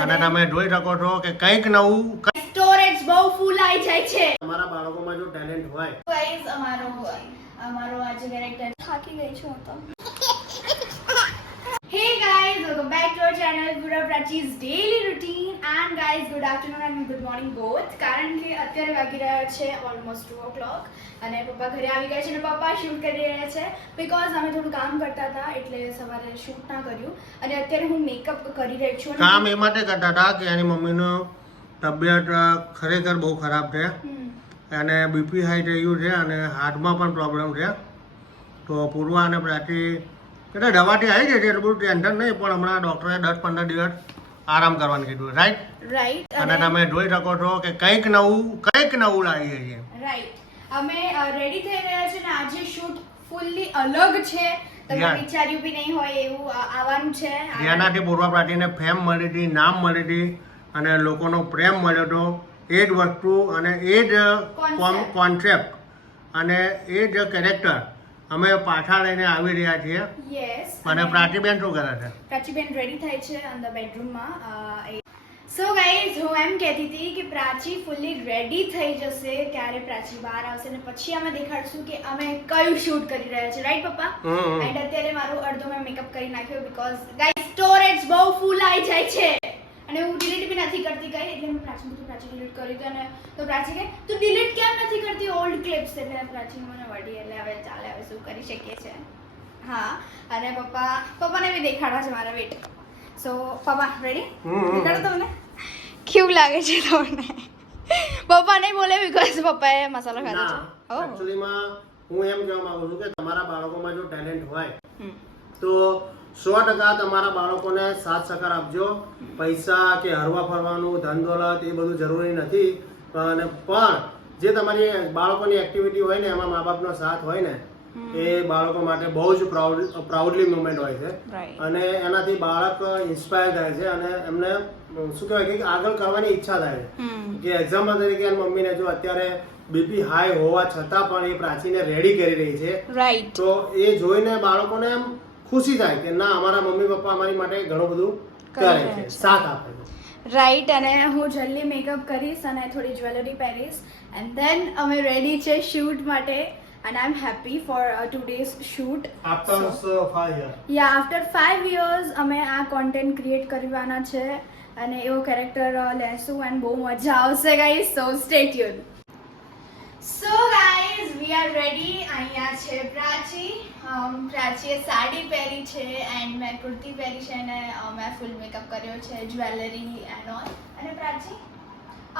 અને તમે જોઈ શકો છો કે કંઈક નવું સ્ટોરેજ બહુ ફૂલ આવી જાય છે. તમારા બાળકોમાં જો ટેલેન્ટ હોય ગાઈઝ અમારો આજે કેરેક્ટર થાકી ગઈ છું હું તો. Hey guys, welcome back to our channel Gura Prachi's daily routine and guys good afternoon and good morning both. કારણ કે અત્યારે વાગી રહ્યા છે ઓલમોસ્ટ 2 o'clock અને પપ્પા ઘરે આવી ગયા છે અને પપ્પા શૂટ કરી રહ્યા છે બીકોઝ અમે થોડું કામ કરતા હતા એટલે સવારે શૂટ ના કર્યું અને અત્યારે હું મેકઅપ કરી રહી છું. કામ એ માટે કરતા હતા કે એની મમ્મીનો તબિયત ખરેખર બહુ ખરાબ છે અને બીપી હાઈ થઈ ગયું છે અને હાર્ટમાં પણ પ્રોબ્લેમ છે. તો પૂર્વા અને પ્રાચી એટલે દવાથી આવી જાય છે એટલું બધું ટેન્શન નહીં પણ હમણાં ડૉક્ટરે 10-15 દિવસ આરામ કરવાનું કીધું રાઈટ. અને તમે જોઈ શકો છો કે કંઈક નવું લાવી જઈએ. રાઈટ અમે રેડી થઈ રહ્યા છે ને આજે શૂટ ફૂલ્લી અલગ છે. તમે વિચાર્યું બી નહીં હોય એવું આવવાનું છે. જેનાથી પૂર્વા પ્રાચીને ફેમ મળી હતી, નામ મળી હતી અને લોકોનો પ્રેમ મળ્યો હતો. એ જ વસ્તુ અને એ જ કોન્સેપ્ટ અને એ જ કેરેક્ટર અમે પાછા લઈને આવી રહ્યા છીએ. યસ. અને પ્રાચીબેન શું કરે છે? પ્રાચીબેન રેડી થાય છે અંદર બેડરૂમમાં. સો ગાઈઝ હું એમ કહેતી હતી કે પ્રાચી ફૂલ્લી રેડી થઈ જશે ત્યારે પ્રાચી બહાર આવશે અને પછી અમે દેખાડશું કે અમે કયું શૂટ કરી રહ્યા છે. રાઈટ પપ્પા? એન્ડ અત્યારે મારું અડધો મેં મેકઅપ કરી નાખ્યો બીકોઝ ગાઈઝ સ્ટોરેજ બહુ ફૂલ આવી જાય છે અને હું ડિલીટ બી નથી કરતી કઈ એટલે મેં પ્રાચી ડિલીટ કરી દઉં અને તો પ્રાચી કે તું ડિલીટ કેમ નથી કરતી ઓલ્ડ ક્લિપ્સ એટલે પ્રાચી મને વળી એટલે હવે ચાલે હવે શું કરી શકીએ છે. હા અને પપ્પાને બી દેખાડવા છે મારા વેટ. સો પપ્પા રેડી? દેખાડો તમને કેવું લાગે છે તમને? પપ્પા નહીં બોલે બીકોઝ પપ્પાએ મસાલો ખાધો છે. એક્ચ્યુઅલીમાં હું એમ કહેવા માંગુ છું કે તમારા બાળકોમાં જો ટેલેન્ટ હોય તો 100% તમારા બાળકોને સાથ સહકાર આપજો. પૈસા કે હરવા ફરવાનું ધન દોલત એ બધું જરૂરી નથી પણ જે તમારી બાળકોની એક્ટિવિટી હોય ને એમાં મા બાપનો સાથ હોય ને એ બાળકો માટે બહુ જ પ્રાઉડલી મુમેન્ટ હોય છે અને એનાથી બાળક ઇન્સ્પાયર થાય છે અને એમને શું કહેવાય કે આગળ કરવાની ઈચ્છા થાય છે. કે એક્ઝામ્પલ તરીકે એની મમ્મીને જો અત્યારે બીપી હાઈ હોવા છતાં પણ એ પ્રાચીને રેડી કરી રહી છે તો એ જોઈને બાળકોને એમ ખુશી થાય કે ના અમારા મમ્મી પપ્પા અમારી માટે ઘણું બધું કરે છે, સાથ આપે છે. રાઈટ. અને હું જલ્દી મેકઅપ કરીશ અને થોડી જ્વેલરી પહેરીશ એન્ડ દેન અમે રેડી છે શૂટ માટે and I'm happy for today's shoot. After 5 years. Yeah, after 5 years અમે આ કોન્ટેન્ટ ક્રિએટ કરવાના છે અને એવો કેરેક્ટર લેશું અને બહુ મજા આવશે guys so stay tuned. So guys we are ready. અહીંયા છે પ્રાચીએ સાડી પહેરી છે એન્ડ મેં કુર્તી પહેરી છે અને મેં ફૂલ મેકઅપ કર્યો છે જ્વેલરી એન્ડ ઓલ. અને પ્રાચી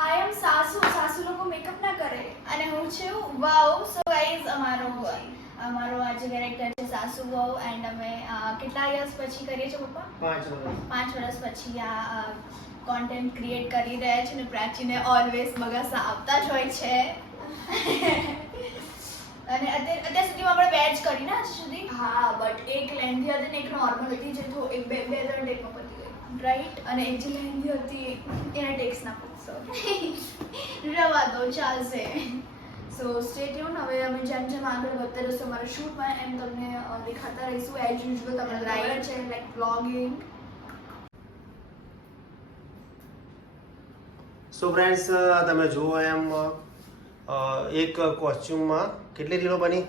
I am સાસુ લોકો મેકઅપ ના કરે અને હું છું વાવ. સો ગાઈઝ અમારો આજે કેરેક્ટર છે સાસુ વાવ એન્ડ અમે કેટલા યર્સ પછી કરીએ છીએ પપ્પા? 5 વર્ષ પછી આ કોન્ટેન્ટ ક્રિએટ કરી રહ્યા છે અને પ્રાચીને ઓલવેઝ બગાસા આવતા જ હોય છે. અને અત્યાર સુધીમાં આપણે બે જ કરી ને આજ સુધી. હા બટ એક લેન્ધી હતી ને એક નોર્મલ હતી જે તો એક બે ત્રણ ટેકમાં પતી ગઈ રાઈટ અને એક જે લેન્ધી હતી એના ટેક્સ ના પૂછશો રવા દો ચાલશે. સો સ્ટે ટ્યુન. હવે અમે જેમ આગળ વધતા રહીશું અમારા શૂટમાં એમ તમને દેખાતા રહીશું એઝ યુઝ્યુઅલ. તમને ખબર છે લાઈક વ્લોગિંગ. સો ફ્રેન્ડ્સ તમે જુઓ એમ એક કોસ્ચ્યુમમાં કેટલી રીલો બની?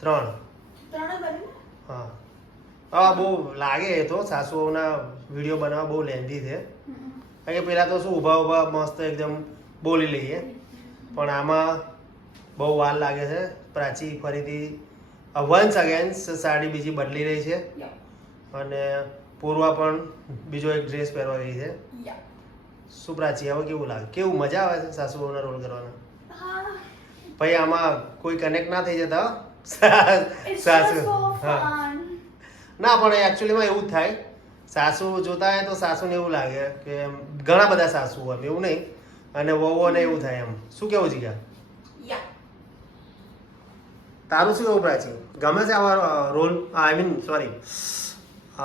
3 બની. હા બહુ લાગે એ તો સાસુઓના વિડીયો બનાવવા બહુ લેન્ધી છે કારણ કે પહેલાં તો શું ઊભા મસ્ત એકદમ બોલી લઈએ પણ આમાં બહુ વાર લાગે છે. પ્રાચી ફરીથી વન્સ અગેન્સ સાડી બીજી બદલી રહી છે અને પૂર્વા પણ બીજો એક ડ્રેસ પહેરવા ગઈ છે. શું પ્રાચી હવે કેવું લાગે? કેવું મજા આવે છે સાસુઓના રોલ કરવાના? ભાઈ આમાં કોઈ કનેક્ટ ના થઈ જતા સાસુ? ના પણ એકચ્યુઅલીમાં એવું જ થાય. સાસુ જોતા હોય તો સાસુને એવું લાગે કે ઘણા બધા સાસુ હોય એવું નહીં અને વહુઓને એવું થાય એમ. શું કેવું છે કે તારું શું કેવું પ્રાચી? ગમે છે આવા રોલ? આઈ મીન સોરી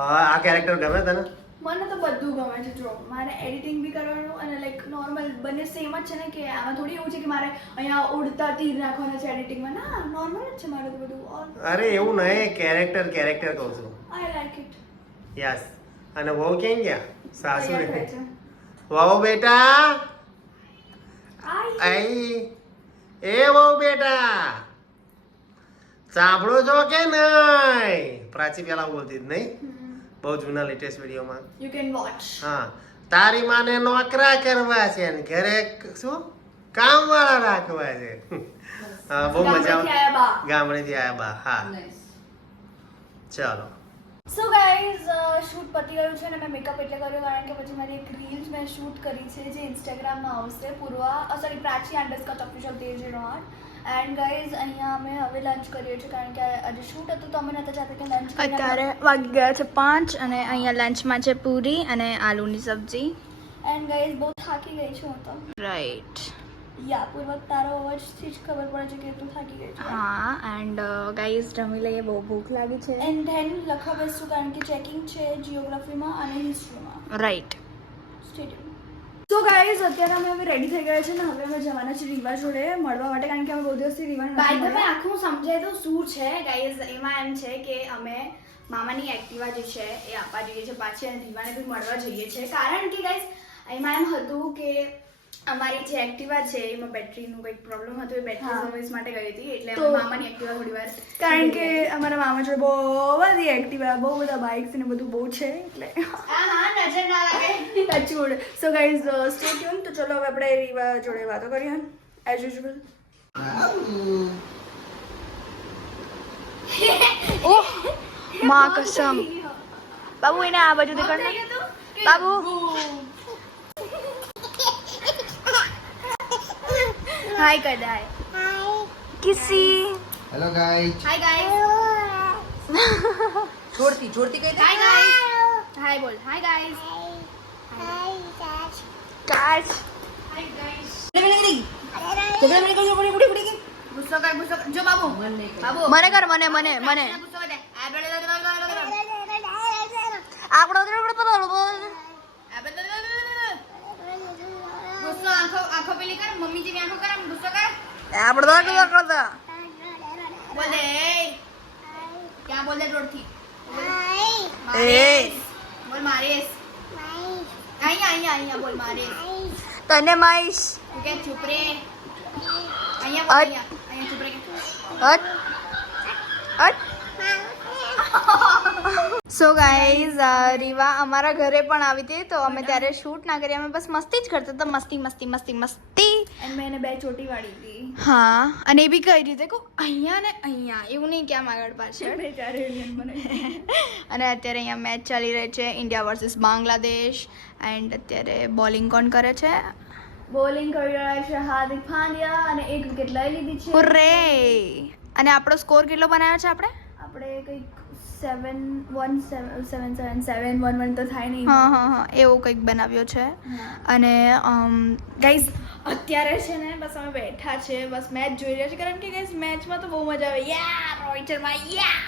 આ કેરેક્ટર ગમે તને? મને તો બધું ગમે છે. જો મારે એડિટિંગ બી કરવાનું અને લાઈક નોર્મલ બંને સેમ જ છે ને કે આમાં થોડી એવું છે કે મારે અહીંયા ઉડતા તીર નાખવાના છે એડિટિંગમાં. ના નોર્મલ જ છે મારું તો બધું. અરે એવું નહીં કેરેક્ટર કહું છું. I like it. યસ અને વહુ ક્યાં ગયા? સાસુ તૈયાર થાય છે. વહુ બેટા આય. આઈ એ વહુ બેટા સાંભળો છો કે નહીં? પ્રાચી પેલા બોલતી જ નહીં, બહુ જૂના લેટેસ્ટ વિડીયોમાં. You can watch. હા, તારી માને નોકરા કરવા છે ને ઘરે શું કામ વાળા રાખવા છે. હા, બહુ મજા ગામડેથી આયા બા. ગામડેથી આયા બા. હા, Nice. ચાલો. સો ગાઈઝ શૂટ પતી ગયું છે અને મેં મેકઅપ એટલે કર્યો કારણ કે પછી મારી એક રીલ્સ મેં શૂટ કરી છે જે ઇન્સ્ટાગ્રામમાં આવશે sorry Prachi _official page and guys અહીંયા અમે હવે લંચ કરીએ છીએ કારણ કે આજે શૂટ હતું તો અમે નતા ચાહતા કે લંચ અત્યારે વાગી ગયા છે 5 અને અહીંયા લંચમાં છે પૂરી અને આલુની સબ્જી એન્ડ ગાઈઝ બહુ થાકી ગઈ છું હું તો રાઈટ યા પૂર્વક તારો અવાજથી જ ખબર પડે છે કે તું થાકી ગઈ છે હા એન્ડ ગાઈઝ જમી લઈએ બહુ ભૂખ લાગી છે એન્ડ ધેન લખવા બેસું કારણ કે ચેકિંગ છે જિયોગ્રાફીમાં અને હિસ્ટ્રીમાં રાઈટ સો ગાઈઝ અત્યારે અમે હવે રેડી થઈ ગયા છે ને હવે અમે જવાના છે રીવા જોડે મળવા માટે કારણ કે અમે બહુ દિવસથી રીવા બાય ધ વે આખું સમજાય તો શું છે ગાઈઝ એમાં એમ છે કે અમે મામાની એક્ટિવા જે છે એ આપવા જઈએ છીએ પાછી અને રીવાને બી મળવા જઈએ છીએ કારણ કે ગાઈઝ એમાં એમ હતું કે અમારી જે એક્ટિવા છે એમાં બેટરીનું કંઈક પ્રોબ્લેમ હતો એ બેટરી સર્વિસ માટે ગઈ હતી એટલે અમે મામાની એક્ટિવા થોડી વાર કારણ કે અમારા મામા જોડે બહુ બધી એક્ટિવા બહુ બધા બાઇક્સ ને બધું બહુ છે એટલે હા નજર ના લાગે touchwood so guys stay tune તો ચલો હવે આપણે રીવા જોડે વાતો કરીએ એઝ યુઝ્યુઅલ ઓહ માં કસમ બાબુ એને આ બાજુ દેખાડ બાબુ हाय कर दे हाय किसी हेलो गाइस हाय गाइस छोड़ती छोड़ती कही हाय गाइस हाय बोल hi guys guys hi guys गुस्सा कर जो बाबू बाबू મને કર મને મને મને ગુસ્સો કરે આપણો गुस्सा आंखों पे लेकर मम्मी जी की आंखों कर गुस्सा कर આપણે તો કરતા બોલ દે क्या बोल दे जोड़ती मारेस बोल मारेस અહીંયા બોલ મારેસ તને માઈશ તું કે ચૂપ રે અહીંયા ચૂપ રે હટ સો ગાઈઝ રીવા અમારા ઘરે પણ આવી હતી તો અમે ત્યારે શૂટ ના કરી અમે બસ મસ્તી જ કરતા હતા મસ્તી અને મેં એને 2 ચોટી વાળી હતી હા અને એ બી કઈ રીતે કહું અહીંયા ને અહીંયા એવું નહીં કે આમ આગળ પાછળ અને અત્યારે અહીંયા મેચ ચાલી રહી છે ઇન્ડિયા વર્સિસ બાંગ્લાદેશ એન્ડ અત્યારે બોલિંગ કોણ કરે છે બોલિંગ કરી રહ્યા છે હાર્દિક પાંડ્યા અને 1 વિકેટ લઈ લીધી છે હુર્રે અને આપણો સ્કોર કેટલો બનાવ્યો છે આપણે કંઈક 7-1-7-7-1-1 તો થાય નહીં હા એવું કંઈક બનાવ્યો છે અને ગાઈઝ અત્યારે છે ને બસ અમે બેઠા છે બસ મેચ જોઈ રહ્યા છે કારણ કે ગાઈઝ મેચમાં તો બહુ મજા આવે યા રોહિત શર્મા યા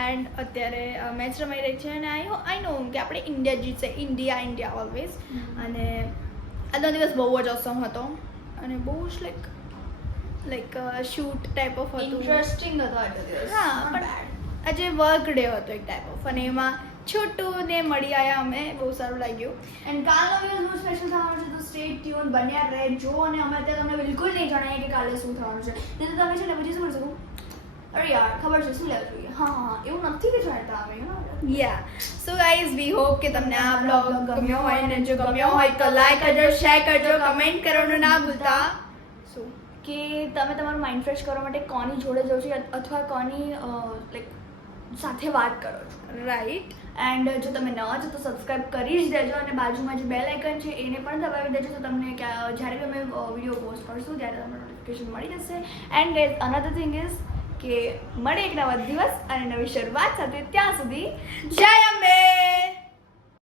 એન્ડ અત્યારે મેચ રમાઈ રહી છે અને આઈ નો કે આપણે ઇન્ડિયા જીતશે ઇન્ડિયા ઓલવેઝ અને આજનો દિવસ બહુ જ ઓસમ હતો અને બહુ જ લાઈક શૂટ ટાઈપ ઓફ હતું ઇન્ટરેસ્ટિંગ હતો આજનો દિવસ હા પણ આજે વર્ક ડે હતો એક ટાઈપ ઓફ અને એમાં છોટુને મળી આવ્યા અમે બહુ સારું લાગ્યું એન્ડ કાલનો વિડીયો બહુ સ્પેશિયલ થવાનો છે તો સ્ટે ટ્યુન બન્યા રહેજો અને અમે અત્યારે તમને બિલકુલ નહીં જણાવીએ કે કાલે શું થવાનું છે નહીં તો તમે છે ને પછી શું કરશો અરે યાર ખબર છે શું લેવું જોઈએ હા એવું નથી કે જાણતા અમે યા સો ગાઈઝ વી હોપ કે તમને આ બ્લોગ ગમ્યો હોય અને જો ગમ્યો હોય તો લાઈક કરજો શેર કરજો કમેન્ટ કરવાનું ના ભૂલતા શું કે તમે તમારું માઇન્ડ ફ્રેશ કરવા માટે કોની જોડે જાઓ છો અથવા કોની લાઈક સાથે વાત કરો છો રાઈટ એન્ડ જો તમે નવા છો તો સબસ્ક્રાઈબ કરી જ દેજો અને બાજુમાં જે બેલ આઇકન છે એને પણ દબાવી દેજો તો તમને જ્યારે બી અમે વિડીયો પોસ્ટ કરશું ત્યારે તમને નોટિફિકેશન મળી જશે એન્ડ અનધર થિંગ ઇઝ કે મળે એક નવા દિવસ અને નવી શરૂઆત સાથે ત્યાં સુધી જય અંબે.